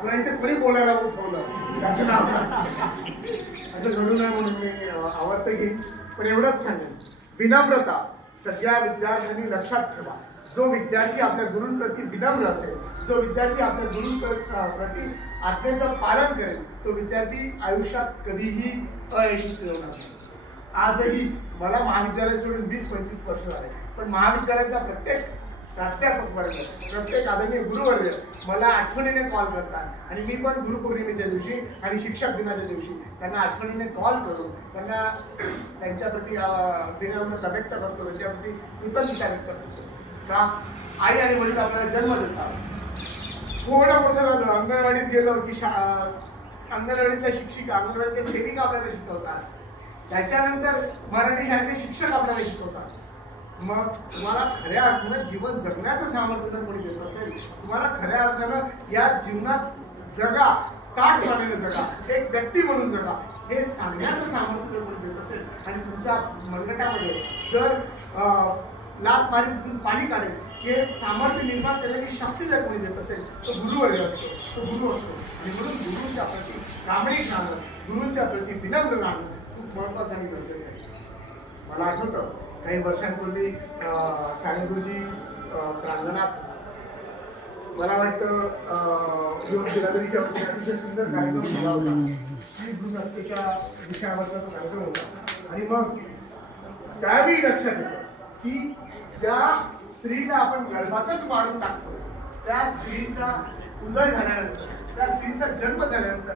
तुला इथे कोणी बोलायला उठवलं त्याचं नाव असं घडू नये म्हणून मी आवडतं घेईन. पण एवढंच सांगेन, विनम्रता सगळ्या विद्यार्थ्यांनी लक्षात ठेवा. जो विद्यार्थी आपल्या गुरूंप्रती विनम्र असेल, जो विद्यार्थी आपल्या गुरूंप्रती आज्ञेचं पालन करेल, तो विद्यार्थी आयुष्यात कधीही अयशस्वी होणार नाही. आजही मला महाविद्यालय सोडून 20-25 वर्ष झाले, पण महाविद्यालयाचा प्रत्येक प्राध्यापक वर्ग, प्रत्येक आदरणीय गुरुवर्ग मला आठवणीने कॉल करतात. आणि मी पण गुरुपौर्णिमेच्या दिवशी आणि शिक्षक दिनाच्या दिवशी त्यांना आठवणीने कॉल करून त्यांना त्यांच्याप्रती विनम्रता व्यक्त करतो, त्यांच्याप्रती कृतज्ञता व्यक्त करतो. का आई आणि वडील आपल्याला जन्म देतात. थोडं मोठं झालं, अंगणवाडीत गेलो की अंगणवाडीतल्या शिक्षिका, अंगणवाडीतल्या सेविका आपल्याला शिकवतात. त्याच्यानंतर मराठी शाळेतले शिक्षक आपल्याला शिकवतात. मग तुम्हाला खऱ्या अर्थानं जीवन जगण्याचं सामर्थ्य जर कोणी देत असेल, तुम्हाला खऱ्या अर्थानं या जीवनात जगा, ताठमानेने जगा, एक व्यक्ती म्हणून जगा, हे सांगण्याचं सामर्थ्य जर कोणी देत असेल आणि तुमच्या मनगटामध्ये जर लात मारी तिथून पाणी काढेल हे सामर्थ्य निर्माण करण्याची शक्ती जर कोणी देत असेल, तो गुरुवर्ग असतो, तो गुरु असतो. आणि म्हणून गुरूंच्या प्रती प्रामाणिक राहणं, गुरूंच्या प्रती विनम्र राहणं खूप महत्वाचं आणि गरजेचं आहे. मला आठवतं काही वर्षांपूर्वी सानेगुरुजी प्रांगणात मला वाटतं योग बिरादरीच्या अतिशय सुंदर कार्यक्रम झाला होता. श्री गुरुनाथच्या विषयावरचा तो कार्यक्रम होता. आणि मग त्यावेळी लक्षात येतं की ज्या स्त्रीला आपण गर्भातच मारून टाकतो, त्या स्त्रीचा उदय झाल्यानंतर, त्या स्त्रीचा जन्म झाल्यानंतर